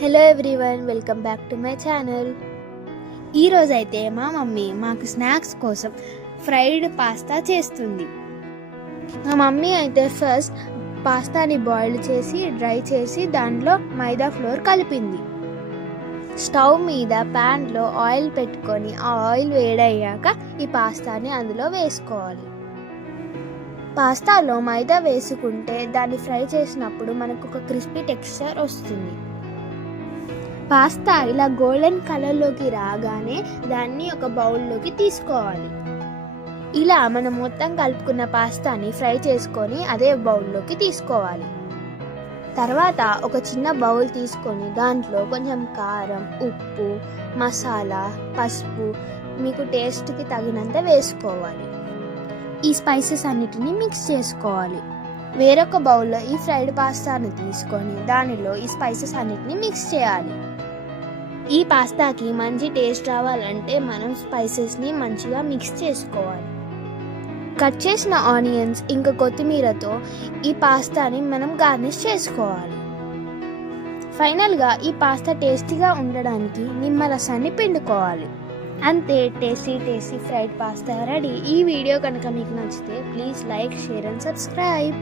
Hello everyone, welcome back to my channel. ఈరోజైతే మా mummy మాకు స్నాక్స్ కోసం ఫ్రైడ్ పాస్తా చేస్తుంది. మా మమ్మీ అయితే ఫస్ట్ పాస్తాని బాయిల్ చేసి డ్రై చేసి దాంట్లో మైదా ఫ్లోర్ కలిపింది. స్టవ్ మీద ప్యాన్లో ఆయిల్ పెట్టుకొని ఆ ఆయిల్ వేడయ్యాక ఈ పాస్తాని అందులో వేసుకోవాలి. పాస్తాలో మైదా వేసుకుంటే దాన్ని ఫ్రై చేసినప్పుడు మనకు ఒక క్రిస్పీ టెక్స్చర్ వస్తుంది. పాస్తా ఇలా గోల్డెన్ కలర్లోకి రాగానే దాన్ని ఒక బౌల్లోకి తీసుకోవాలి. ఇలా మనం మొత్తం కలుపుకున్న పాస్తాని ఫ్రై చేసుకొని అదే బౌల్లోకి తీసుకోవాలి. తర్వాత ఒక చిన్న బౌల్ తీసుకొని దాంట్లో కొంచెం కారం, ఉప్పు, మసాలా, పసుపు మీకు టేస్ట్కి తగినంత వేసుకోవాలి. ఈ స్పైసెస్ అన్నిటిని మిక్స్ చేసుకోవాలి. వేరొక బౌల్లో ఈ ఫ్రైడ్ పాస్తాను తీసుకొని దానిలో ఈ స్పైసెస్ అన్నిటిని మిక్స్ చేయాలి. ఈ పాస్తాకి మంచి టేస్ట్ రావాలంటే మనం స్పైసెస్ని మంచిగా మిక్స్ చేసుకోవాలి. కట్ చేసిన ఆనియన్స్ ఇంకా కొత్తిమీరతో ఈ పాస్తాని మనం గార్నిష్ చేసుకోవాలి. ఫైనల్గా ఈ పాస్తా టేస్టీగా ఉండడానికి నిమ్మరసాన్ని పిండుకోవాలి. అంతే, టేస్టీ ఫ్రైడ్ పాస్తా రెడీ. ఈ వీడియో కనుక మీకు నచ్చితే please like, share and subscribe.